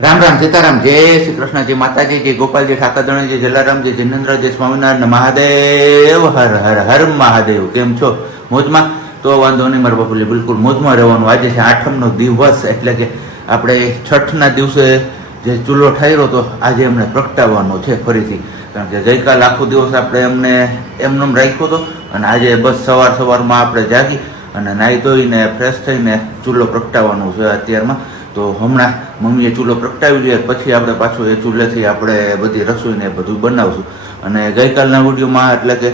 રામ રામ સીતારામ, જય શ્રી કૃષ્ણ, જય માતાજી, જય ગોપાલજી, ઠાકરધણી, જય જલારામ, જય જિનેન્દ્ર, જય સ્વામિનારાયણ, મહાદેવ, હર હર હર મહાદેવ. કેમ છો? મોજમાં? તો વાંધો નહીં મારા બાપુલી, બિલકુલ મોજમાં રહેવાનું. આજે છે આઠમનો દિવસ, એટલે કે આપણે છઠના દિવસે જે ચૂલો ઠાર્યો તો આજે એમને પ્રગટાવવાનો છે ફરીથી. કારણ કે ગઈકાલ આખો દિવસ આપણે એમને એમનેમ રાખ્યો હતો અને આજે બસ સવારમાં આપણે જાગી અને નાહી ધોઈને ફ્રેશ થઈને ચૂલો પ્રગટાવવાનો છે અત્યારમાં. તો હમણાં મમ્મીએ ચૂલો પ્રગટાવી લે પછી આપણે પાછું એ ચૂલેથી આપણે બધી રસોઈને બધું બનાવશું. અને ગઈકાલના વિડીયોમાં એટલે કે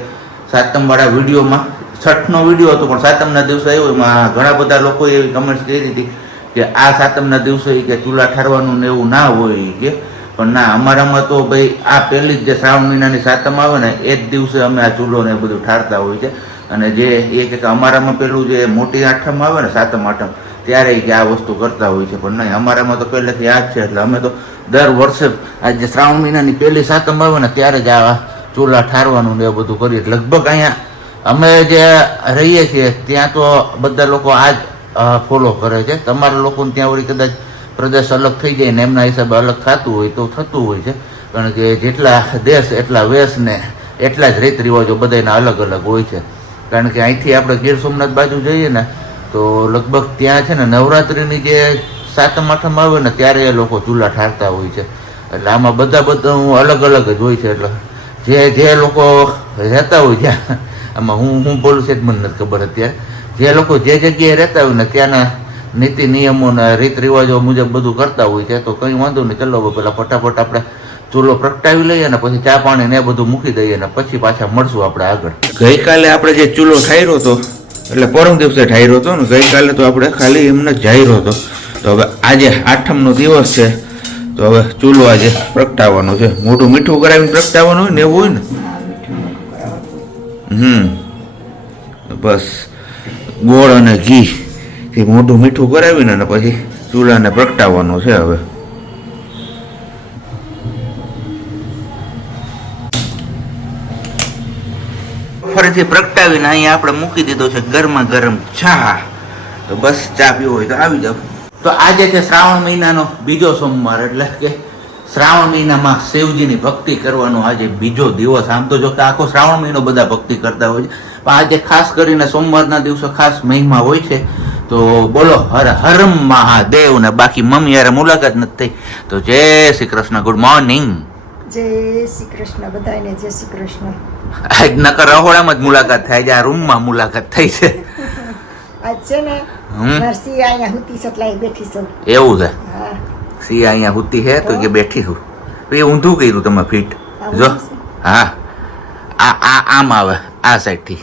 સાતમવાળા વિડીયોમાં છઠનો વિડીયો હતો પણ સાતમના દિવસે આવ્યો એમાં ઘણા બધા લોકોએ એવી કમેન્ટ્સ કરી હતી કે આ સાતમના દિવસે કે ચૂલા ઠારવાનું ને એવું ના હોય કે, પણ ના, અમારામાં તો ભાઈ આ પહેલી જ જે શ્રાવણ મહિનાની સાતમ આવે ને એ જ દિવસે અમે આ ચૂલો ને બધું ઠારતા હોય છે. અને જે એ કે અમારામાં પેલું જે મોટી આઠમ આવે ને સાતમ આઠમ ત્યારે કે આ વસ્તુ કરતા હોય છે, પણ નહીં, અમારામાં તો પહેલેથી યાદ છે. એટલે અમે તો દર વર્ષે આ જે શ્રાવણ મહિનાની પહેલી સાતમ આવે ને ત્યારે જ આ ચૂલા ઠારવાનું ને એ બધું કરીએ. લગભગ અહીંયા અમે જે રહીએ છીએ ત્યાં તો બધા લોકો આ જ ફોલો કરે છે. તમારા લોકોને ત્યાં વળી કદાચ પ્રદેશ અલગ થઈ જાય ને એમના હિસાબે અલગ થતું હોય તો થતું હોય છે. કારણ કે જેટલા દેશ એટલા વેશ ને એટલા જ રીત રિવાજો બધાના અલગ અલગ હોય છે. કારણ કે અહીંથી આપણે ગીર સોમનાથ બાજુ જઈએ ને તો લગભગ ત્યાં છે ને નવરાત્રિની જે સાતમ આઠમ આવે ને ત્યારે એ લોકો ચૂલા ઠારતા હોય છે. એટલે આમાં બધા અલગ અલગ જ હોય છે. એટલે જે લોકો રહેતા હોય ત્યાં આમાં હું બોલું છે જ મને નથી ખબર અત્યારે. જે લોકો જે જગ્યાએ રહેતા હોય ને ત્યાંના નીતિ નિયમોના રીત રિવાજો મુજબ બધું કરતા હોય છે. તો કંઈ વાંધો નહીં, ચલો પેલા ફટાફટ આપણે ચૂલો પ્રગટાવી લઈએ ને પછી ચા પાણી ને એ બધું મૂકી દઈએ ને પછી પાછા મળશું આપણે આગળ. ગઈકાલે આપણે જે ચૂલો ઠાર્યો હતો એટલે પરમ દિવસે ઠાર્યો હતો ને, ગઈકાલે તો આપણે ખાલી એમને જાયરો હતો. તો હવે આજે આઠમનો દિવસ છે તો હવે ચૂલો આજે પ્રગટાવવાનો છે. મોઢું મીઠું કરાવીને પ્રગટાવવાનું હોય ને એવું હોય ને. બસ ગોળ અને ઘી એ મોઢું મીઠું કરાવીને ને પછી ચૂલાને પ્રગટાવવાનો છે. હવે ફરીથી પ્રગટાવીને અહીંયા આપણે મૂકી દીધો છે ગરમા ગરમ ચા. તો બસ ચા પીવો હોય તો આવી જાવ. તો આજે છે શ્રાવણ મહિનાનો બીજો સોમવાર, એટલે કે શ્રાવણ મહિનામાં શિવજીની ભક્તિ કરવાનો આજે બીજો દિવસ. આમ તો જો કે આખો શ્રાવણ મહિનો બધા ભક્તિ કરતા હોય છે, પણ આજે ખાસ કરીને સોમવારના દિવસે ખાસ મહિમા હોય છે. તો બોલો હર હર મહાદેવ. ને બાકી મમ્મી યાર મુલાકાત નથી થઈ, તો જય શ્રી કૃષ્ણ, ગુડ મોર્નિંગ. જય શ્રી કૃષ્ણ, બધાને જય શ્રી કૃષ્ણ. આજ નકર રહોડામાં જ મુલાકાત થાય, આજે આ રૂમમાં મુલાકાત થઈ છે. આજ છે ને નરસિંહ અહીંયા હુતી છે એટલે અહીં બેઠી છું. એવું છે? હા, સિંહ અહીંયા હુતી છે તો કે બેઠી છું. એ ઊંધું કર્યું તમે ફીટ જો. હા, આમ આવે આ સાઈડ થી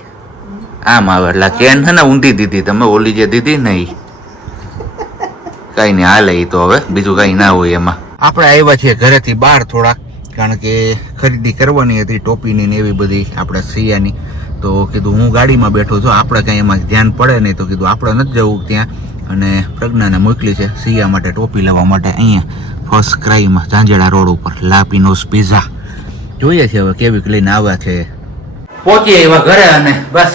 આમ આવે એટલે કેન છે ને ઊંધી દીધી તમે, ઓલી જે દીધી ને એ કઈ નહીં હાલે. એ તો હવે બીજું કઈ ના હોય એમાં. આપણે આવ્યા છીએ ઘરેથી બહાર થોડાક, કારણ કે ખરીદી કરવાની હતી ટોપીની ને એવી બધી આપણે સિયાની. તો કીધું હું ગાડીમાં બેઠો છું, આપણે કંઈ એમાં ધ્યાન પડે નહીં, તો કીધું આપણે નથી જવું ત્યાં. અને પ્રજ્ઞાને મોકલી છે સિયા માટે ટોપી લેવા માટે અહીંયા ફર્સ્ટ ક્રાઈમાં ઝાંઝેડા રોડ ઉપર લાપીનોસ પિઝા. જોઈએ છે હવે કેવીક લઈને આવ્યા છે. પહોંચી આવ્યા ઘરે અને બસ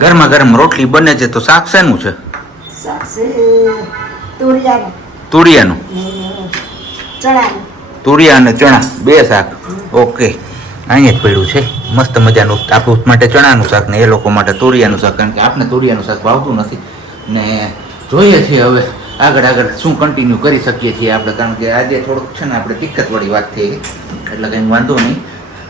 ગરમા ગરમ રોટલી બને છે. તો શાક શેનું છે? શાક છે તુરિયાનું. તુરિયાનું? ચણાનું. તુરિયા અને ચણા બે શાક. ઓકે, અહીંયા જ પડ્યું છે મસ્ત મજાનું. આપણું માટે ચણાનું શાક ને એ લોકો માટે તુરિયાનું શાક, કારણ કે આપણે તુરિયાનું શાક ભાવતું નથી. ને જોઈએ છીએ હવે આગળ શું કન્ટિન્યુ કરી શકીએ છીએ આપણે, કારણ કે આજે થોડુંક છે ને આપણે દિક્કતવાળી વાત થઈ ગઈ એટલે કંઈ વાંધો નહીં,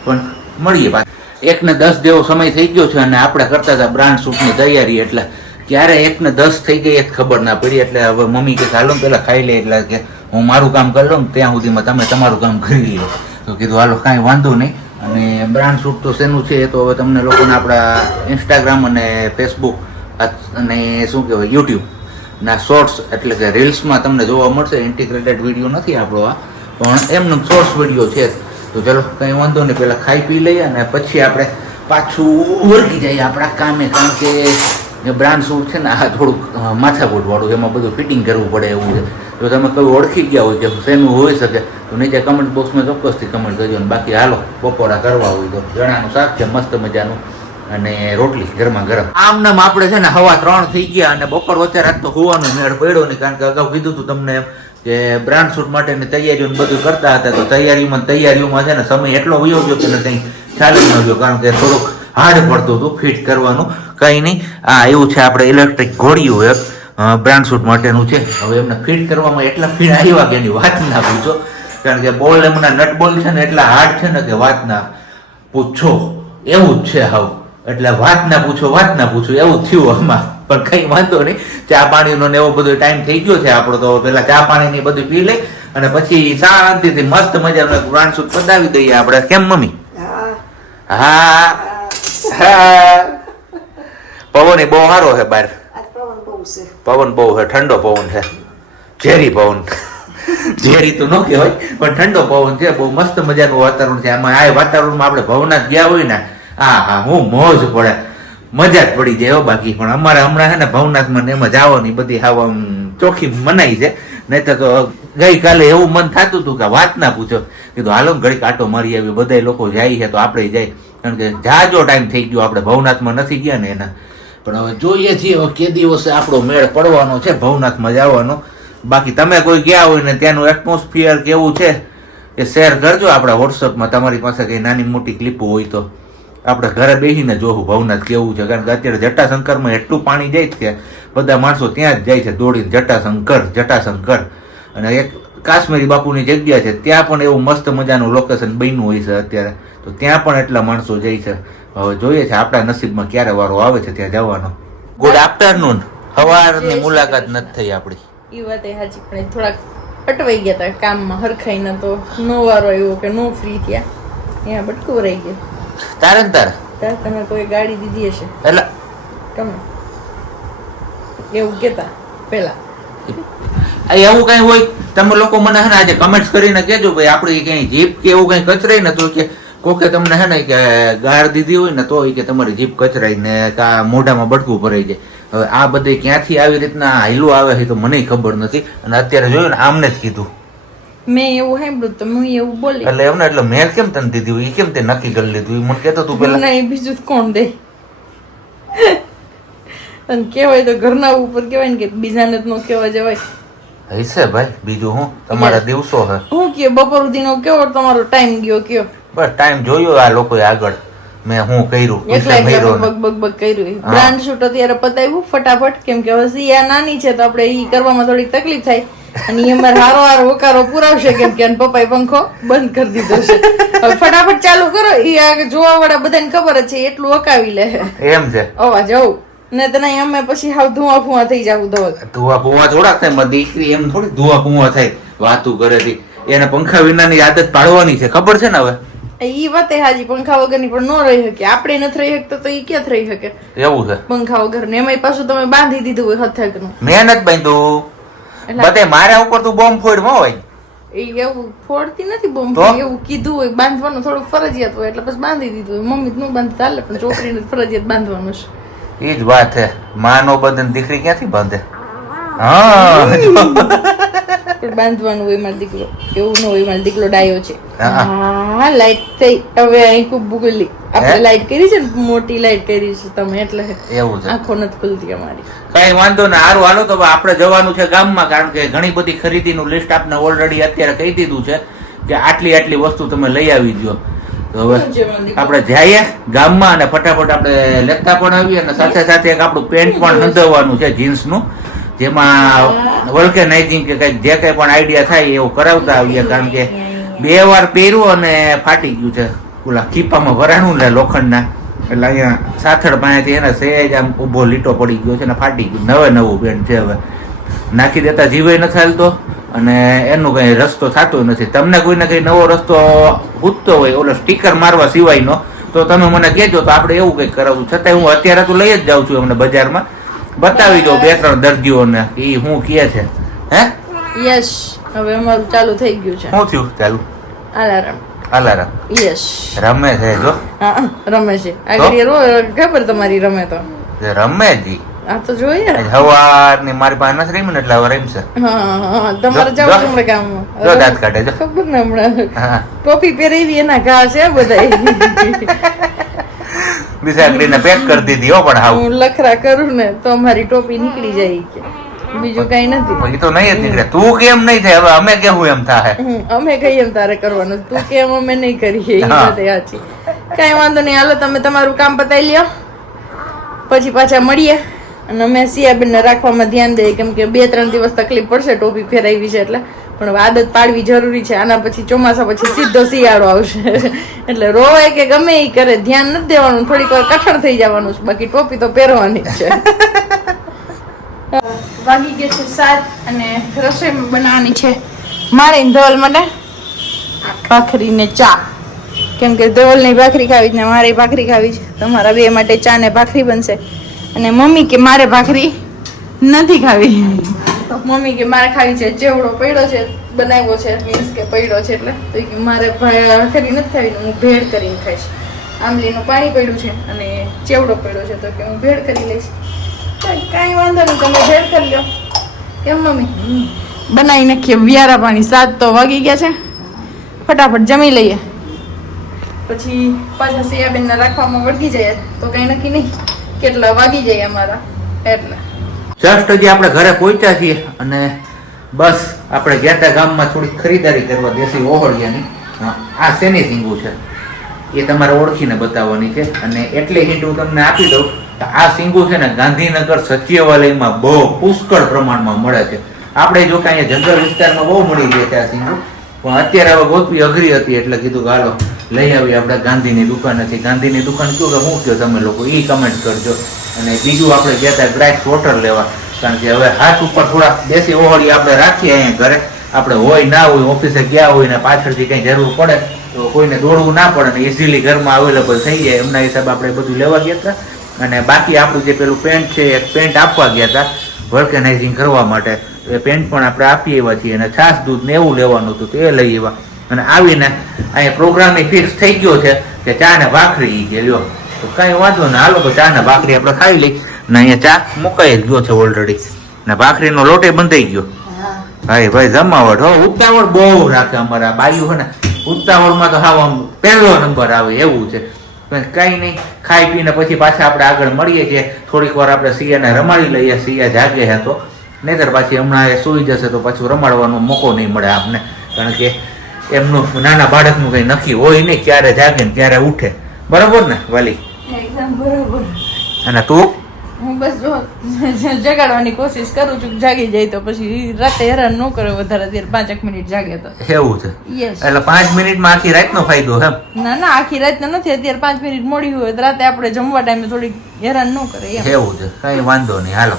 પણ મળીએ પાછા. 1:10 જેવો સમય થઈ ગયો છે અને આપણે કરતા હતા બ્રાન્ડ શૂટની તૈયારી. એટલે ક્યારે 1:10 થઈ ગઈ એ ખબર ના પડી. એટલે હવે મમ્મી કે હાલો પેલા ખાઈ લે, એટલે કે હું મારું કામ કરી લઉં ત્યાં સુધીમાં તમે તમારું કામ કરી લો. તો કીધું હાલો કાંઈ વાંધો નહીં. અને બ્રાન્ડ શૂટ તો શેનું છે એ તો હવે તમને લોકોને આપણા ઇન્સ્ટાગ્રામ અને ફેસબુક અને શું કહેવાય યુટ્યુબ ના શોર્ટ્સ એટલે કે રીલ્સમાં તમને જોવા મળશે. ઇન્ટિગ્રેટેડ વિડીયો નથી આપણો આ, પણ એમનો શોર્ટ્સ વિડીયો છે. તો ચલો કંઈ વાંધો નહીં, પહેલાં ખાઈ પી લઈએ અને પછી આપણે પાછું વળગી જઈએ આપણા કામે. કારણ કે બ્રાન્ડ શૂટ છે ને આ થોડુંક માથાકૂટવાળું, એમાં બધું ફિટિંગ કરવું પડે એવું છે. જો તમે કોઈ ઓળખી ગયા હોય કે શેનું હોઈ શકે તો નીચે કમેન્ટ બોક્સમાં ચોક્કસથી કમેન્ટ કરજો. અને બાકી હાલો પકોડા કરવા હોય તો ચણાનું શાક છે મસ્ત મજાનું અને રોટલી ગરમા ગરમ. આમ નામ આપણે છે ને 2:15 થઈ ગયા અને બપોર વચ્ચે રાત તો હોવાનો મેળ પડ્યો નહીં, કારણ કે અગાઉ કીધું હતું તમને કે બ્રાન્ડ શૂટ માટેની તૈયારીઓ બધું કરતા હતા. તો તૈયારીઓમાં છે ને સમય એટલો વયો ગયો કે કંઈ ખ્યાલ જ ન ગયો, કારણ કે થોડુંક હાર્ડ પડતું હતું ફિટ કરવાનું. કંઈ નહીં, આ એવું છે આપણે ઇલેક્ટ્રિક ઘોડિયું એક બ્રાન્ડ શૂટ માટેનું છે. હવે એમને ફિટ કરવામાં એટલા ફીણ આવ્યા કે એની વાત ના પૂછો, કારણ કે બોલ એમના નટ બોલ છે ને એટલા હાર્ડ છે ને કે વાત ના પૂછો એવું જ છે હાવ. એટલે વાત ના પૂછો એવું થયું આમાં. પણ કઈ વાંધો નહીં, ચા પાણીનો ને એવો બધો ટાઈમ થઈ ગયો છે આપણો. તો પેલા ચા પાણી ની બધું પી લઈ અને પછી શાંતિથી મસ્ત મજાનું એક બ્રાન્ડ શૂટ પતાવી દઈએ આપણે. કેમ મમ્મી? હા હા, પવન બહુ સારો છે બહાર. પવન બહુ છે, ઠંડો પવન છે, ઝેરી પવન. ઝેરી તો ન કહેવાય પણ ઠંડો પવન છે. બહુ મસ્ત મજાનું વાતાવરણ છે. આમાં આ વાતાવરણમાં આપણે ભવનાથ ગયા હોય ને, હા હું મોજ પડે, મજા જ પડી જાય. બાકી પણ અમારે હમણાં છે ને ભવનાથમાં ને એમાં જવાની બધી હાવ આમ ચોખ્ખી મનાઈ છે. નહીં તો ગઈકાલે એવું મન થતું હતું કે વાત ના પૂછો. કીધું હાલો ઘડીક આટો મારી આવી, બધા લોકો જાય છે તો આપણે જાય, કારણ કે જાજો ટાઈમ થઈ ગયો આપણે ભવનાથમાં નથી ગયા ને એના. પણ હવે જોઈએ છીએ હવે કે દિવસે આપણો મેળ પડવાનો છે ભવનાથમાં જવાનો. બાકી તમે કોઈ ગયા હોય ને ત્યાંનું એટમોસ્ફિયર કેવું છે એ શેર કરજો આપણા વોટ્સઅપમાં. તમારી પાસે કઈ નાની મોટી ક્લિપો હોય તો આપણે ઘરે બેસીને જોવું ભવનાથ કેવું છે, કારણ કે અત્યારે જટાશંકરમાં એટલું પાણી જાય છે કે બધા માણસો ત્યાં જ જાય છે દોડીને, જટાશંકર. અને એક કાશ્મીરી બાપુની જગ્યા છે ત્યાં પણ એવું મસ્ત મજાનું લોકેશન બન્યું હોય છે અત્યારે. તો ત્યાં પણ એટલા માણસો જાય છે. હવે જોઈએ છે આપણા નસીબમાં ક્યારે વારો આવે છે ત્યાં જવાનો. Good afternoon. સવારની મુલાકાત નથી થઈ આપણી. એ વાત એ સાચી, પણ થોડાક અટવાઈ ગયા હતા કામમાં, હરખાઈ ન તો નો વારો આવ્યો કે નો ફ્રી થયા, અહીંયા બટકું રહી ગયું. તારે તમે કોઈ ગાડી દીધી હશે એટલે તમે એવું કેતા પેલા. એવું કઈ હોય તમે લોકો મને હે ને આજે કમેન્ટ કરીને કેજો ભાઈ, આપડી કઈ જીપ કે એવું કઈ કચરાય ને તો કે કોકે તમને હે ને કે ગાળ દીધી હોય ને તો કે તમારી જીપ કચરાઈ ને મોઢામાં બટકું ભરાઈ જાય. હવે આ બધે ક્યાંથી આવી રીતના હાઈલું આવે છે તો મને ખબર નથી. અને અત્યારે જોયું ને આમને જ કીધું મેં એવું સાંભળ્યું તો હું એવું બોલી એટલે એમને એટલે મેં કેમ તને દીધી હોય, એ કેમ તે નક્કી કરી લીધું એ મને કહેતો તું પેલા. નહીં બીજું કોણ દે, અને કેવાય તો ઘરના ઉપર કેવાય ને કે બીજાને જ નો કેવા જવાય. હશે ભાઈ, બીજું હું તમારા દિવસો હે. હું કે બપોર દીનો કેવો તમારો ટાઈમ ગયો કયો? બસ ટાઈમ જોયો આ લોકોએ આગળ મેં હું કર્યું બગ કર્યું. બ્રાન્ડ શૂટ અત્યારે પતાવ્યું ફટાફટ, કેમ કે હવે સિયા નાની છે તો આપણે ઈ કરવામાં થોડીક તકલીફ થાય. અને એ અમારે હારો હોકારો પુરાવશે, કેમ કે પપ્પાએ પંખો બંધ કરી દીધો છે. હવે ફટાફટ ચાલુ કરો, એ જોવા વાળા બધાને ખબર જ છે એટલું હકાવી લે એમ છે અવાજ. આવું ને તો નહીં અમે પછી હાવ ધુઆ ફુઆ થઈ જાવું. ધુઆ ફુઆ થોડાક થાય, મારી દીકરી એમ થોડી ધુઆ ફુઆ થાય વાતું કરે છે. એને પંખા વિનાની આદત પાડવાની છે, ખબર છે ને હવે. ઈ વાતે હાજી, પંખા વગરની પણ ન રહી શકે. આપણે નથી રહી શકતા તો ઈ ક્યાં રહી શકે? એવું છે પંખા વગર ને એમાં પાછું તમે બાંધી દીધું હોય હથેકનું. મેં નથી બાંધ્યું, બધે મારા ઉપર તું બોમ્બ ફોડ માં હોય. એવું ફોડતી નથી બોમ્બ, એવું કીધું હોય બાંધવાનું થોડુંક ફરજિયાત હોય એટલે પછી બાંધી દીધું હોય. મમ્મી નું બાંધતા હાલે પણ છોકરીને ફરજિયાત બાંધવાનું છે. એ જ વાત છે, માં નો બંધે દીકરી ક્યાંથી બાંધે? હા બાંધવાનું હોય મારો દીકરો, એવું ન હોય. મારો દીકરો ડાયો છે. હા લાઈટ થઈ, હવે અહીં ખૂબ ભૂગલી આપણે લાઈટ કરી છે ને, મોટી લાઈટ કરી છે તમે, એટલે એવું છે આંખો નથી ખુલતી અમારી. કઈ વાંધો ને, સારું હાલો તો આપણે જવાનું છે ગામમાં, કારણ કે ઘણી બધી ખરીદીનું લિસ્ટ આપણે ઓલરેડી અત્યારે કહી દીધું છે કે આટલી વસ્તુ તમે લઈ આવી દો. તો હવે આપણે જઈએ ગામમાં અને ફટાફટ આપણે લેતા પણ આવીએ, અને સાથે સાથે એક આપણું પેન્ટ પણ હંધવવાનું છે જીન્સનું, જેમાં વલ્કેનાઇઝિંગ કે કઈક જે કઈ પણ આઈડિયા થાય એવું કરાવતા આવીએ, કારણ કે 2 વાર પહેર્યું અને ફાટી ગયું છે. ઓલા ખીપામાં ભરાણું ને લોખંડના, એટલે અહીંયા સાથળ પાસેથી એને સહેજ આમ ઊભો લીટો પડી ગયો છે ને ફાટી ગયું. નવું પેન્ટ છે, હવે નાખી દેતા જીવે નથી હાલતો અને એનું કઈ રસ્તો થતો નથી. તમને કોઈને કઈ નવો રસ્તો પૂછતો હોય ઓલો સ્ટીકર મારવા સિવાયનો તો તમે મને કહેજો, તો આપણે એવું કંઈક કરાવશું. છતાંય હું અત્યારે તો લઈ જ જાઉં છું અમને બજારમાં, બતાવી દો 2-3 દર્દીઓને એ શું કહે છે. હે યસ, હવે અમારું ચાલુ થઈ ગયું છે. શું થયું ચાલુ? અલાર્મ. યસ રમે છે જો. હા રમે છે. આગળ ખબર તમારી રમે તો રમે જી. આ તો જોઈએ સવારની મારી પાસે નથી રમી ને એટલે હવે રમશે. હા તમારે જાવ હમણાં કામમાં. જો દાંત કાઢે જો. ખબર ને હમણાં ટોપી પહેરી એના ઘા છે બધા. બિસાકડીને પેક કરી દીધી હો, પણ હાવ હું લખરા કરું ને તો અમારી ટોપી નીકળી જાય કે બીજું કઈ નથી. એ તો નહીં જ નીકળે. તું કેમ નહીં થાય હવે અમે કેવું એમ થાય. અમે કહીએ એમ તારે કરવાનું, તું કેમ અમે નહીં કરીએ. એ વાત સાચી. કઈ વાંધો નહીં, હાલો તમે તમારું કામ પતાવી લ્યો, પછી પાછા મળીએ. અને અમે સિયાબેન ને રાખવામાં ધ્યાન દઈએ, કેમ કે 2-3 દિવસ તકલીફ પડશે ટોપી ફેરાવી છે એટલે, પણ આદત પાડવી જરૂરી છે. આના પછી ચોમાસા પછી સીધો શિયાળો આવશે એટલે રોવાય કે ગમે એ કરે ધ્યાન નથી દેવાનું, થોડીક વાર કઠણ થઈ જવાનું છે, બાકી ટોપી તો પહેરવાની જ છે. વાગી ગયા છે 7 અને રસોઈ બનાવવાની છે મારે ધવલ માટે ભાખરી ને ચા, કેમ કે ધવલ ની ભાખરી ખાવી છે ને મારે ભાખરી ખાવી છે. તમારા બે માટે ચા ને ભાખરી બનશે. અને મમ્મી કે મારે ભાખરી નથી ખાવી, મમ્મી કે મારે ખાવી છે ચેવડો પડ્યો છે, બનાવ્યો છે, મીન્સ કે પડ્યો છે એટલે, તો કે મારે ભાખરી નથી ખાવી, હું ભેળ કરીને ખાઈશ. આંબલીનું પાણી પડ્યું છે અને ચેવડો પડ્યો છે, તો કે હું ભેળ કરી લઈશ. કાંઈ વાંધો નહીં, તમે ભેળ કરી લો. કેમ મમ્મી? બનાવી નાખીએ વ્યારા પાણી. 7 તો વાગી ગયા છે, ફટાફટ જમી લઈએ, પછી પાછા સિયાબેનને રાખવામાં વળગી જાય તો કઈ નક્કી નહીં કેટલા વાગી જાય અમારા. એટલે જસ્ટ હજી આપણે ઘરે પહોંચ્યા છીએ અને બસ આપણે ગયા હતા ગામમાં થોડી ખરીદારી કરવા દેશી ઓહળિયાની. આ શેની સિંગુ છે એ તમારે ઓળખીને બતાવવાની છે. અને એટલે હિન્ટ હું તમને આપી દઉં, આ સિંગુ છે ને ગાંધીનગર સચિવાલયમાં બહુ પુષ્કળ પ્રમાણમાં મળે છે. આપણે જો કે અહીંયા જંગલ વિસ્તારમાં બહુ મળી ગયા છે આ સિંગુ, પણ અત્યારે હવે ગોતવી અઘરી હતી એટલે કીધું કે હાલો લઈ આવી આપણે ગાંધીની દુકાનેથી. ગાંધીની દુકાન કયો કે શું કહો તમે લોકો એ કમેન્ટ કરજો. અને બીજું આપણે ગયા હતા ગ્રાઇસ વોટર લેવા, કારણ કે હવે હાથ ઉપર થોડા દેશી ઓહળી આપણે રાખીએ અહીંયા ઘરે, આપણે હોય ના હોય ઓફિસે ગયા હોય ને પાછળથી કંઈ જરૂર પડે તો કોઈને દોડવું ના પડે ને ઇઝીલી ઘરમાં અવેલેબલ થઈ જાય. એમના હિસાબે આપણે બધું લેવા ગયા હતા. અને બાકી આપણું જે પેલું પેન્ટ છે એ પેન્ટ આપવા ગયા હતા વલ્કેનાઇઝિંગ કરવા માટે, એ પેન્ટ પણ આપણે આપી આવ્યા છીએ. અને છાશ દૂધ ને એવું લેવાનું હતું તો એ લઈ આવ્યા. અને આવીને અહીંયા પ્રોગ્રામની ફિક્સ થઈ ગયો છે કે ચા ને ભાખરી જે લ્યો, તો કાંઈ વાંધો ને હાલો તો ચા ને ભાખરી આપણે ખાઈ લઈ. ને અહીંયા ચા મુકાઈ જ ગયો છે ઓલરેડી, ને ભાખરીનો લોટે બંધાઈ ગયો. ભાઈ ભાઈ જમાવટ હો, ઉતાવળ બહુ રાખે અમારા બાયું છે ને, ઉતાવળમાં તો હાવ આમ પહેલો નંબર આવે એવું છે. કઈ નહીં, ખાઈ પીને પછી પાછા આપણે આગળ મળીએ છીએ. થોડીક વાર આપણે સિયાને રમાડી લઈએ, સિયા જાગે છે તો, નહીતર પાછી હમણાં એ સૂઈ જશે તો પાછું રમાડવાનો મોકો નહીં મળે આપને, કારણ કે એમનું નાના બાળકનું કઈ નક્કી હોય નહીં ક્યારે જાગે ને ક્યારે ઉઠે. બરોબર ને વાલી? એકદમ બરોબર. અને તું? હું બસ જો જગાડવાની કોશિશ કરું છું, જાગી જાય તો પછી રાતે હેરાન ન કરે વધારે, અત્યારે 5 મિનિટ જાગે તો. એવું છે? યસ. એટલે 5 મિનિટમાં આખી રાતનો ફાયદો એમ? ના ના, આખી રાત નથી, અત્યારે 5 મિનિટ મોડી હોય તો રાતે આપણે જમવા ટાઈમે થોડી હેરાન ન કરે એમ. એવું છે, કઈ વાંધો નહીં. હાલો,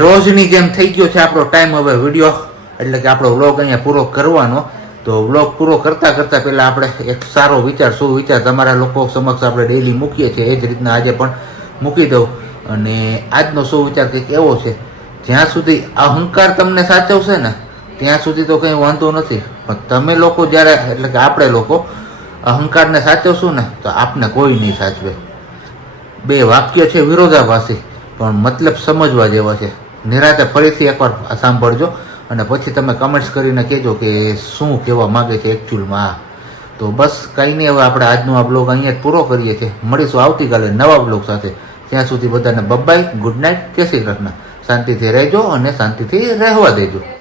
રોજની જેમ થઈ ગયો છે આપણો ટાઈમ હવે વિડીયો, એટલે કે આપણો વ્લોગ અહીંયા પૂરો કરવાનો. તો વ્લોગ પૂરો કરતા કરતા પહેલા આપણે એક સારો વિચાર, શું વિચાર તમારા લોકો સમક્ષ આપણે ડેઈલી મૂકીએ છીએ એ જ રીતના આજે પણ મૂકી દઉં. અને આજનો શું વિચાર કંઈક એવો છે, જ્યાં સુધી અહંકાર તમને સાચવશે ને ત્યાં સુધી તો કંઈ વાંધો નથી, પણ તમે લોકો જ્યારે, એટલે કે આપણે લોકો અહંકારને સાચવશું ને તો આપને કોઈ નહીં સાચવે. 2 વાક્ય છે વિરોધાભાસી, પણ મતલબ સમજવા જેવા છે. નિરાતે ફરીથી એકવાર સાંભળજો અને પછી તમે કમેન્ટ્સ કરીને કહેજો કે શું કહેવા માગે છે એકચ્યુઅલમાં. તો બસ કંઈ નહીં, હવે આપણે આજનો આ બ્લોગ અહીંયા જ પૂરો કરીએ છીએ. મળીશું આવતીકાલે નવા બ્લોગ સાથે. ત્યાં સુધી બધાને બબાઈ, ગુડ નાઇટ, જય શ્રી કૃષ્ણ. શાંતિથી રહેજો અને શાંતિથી રહેવા દેજો.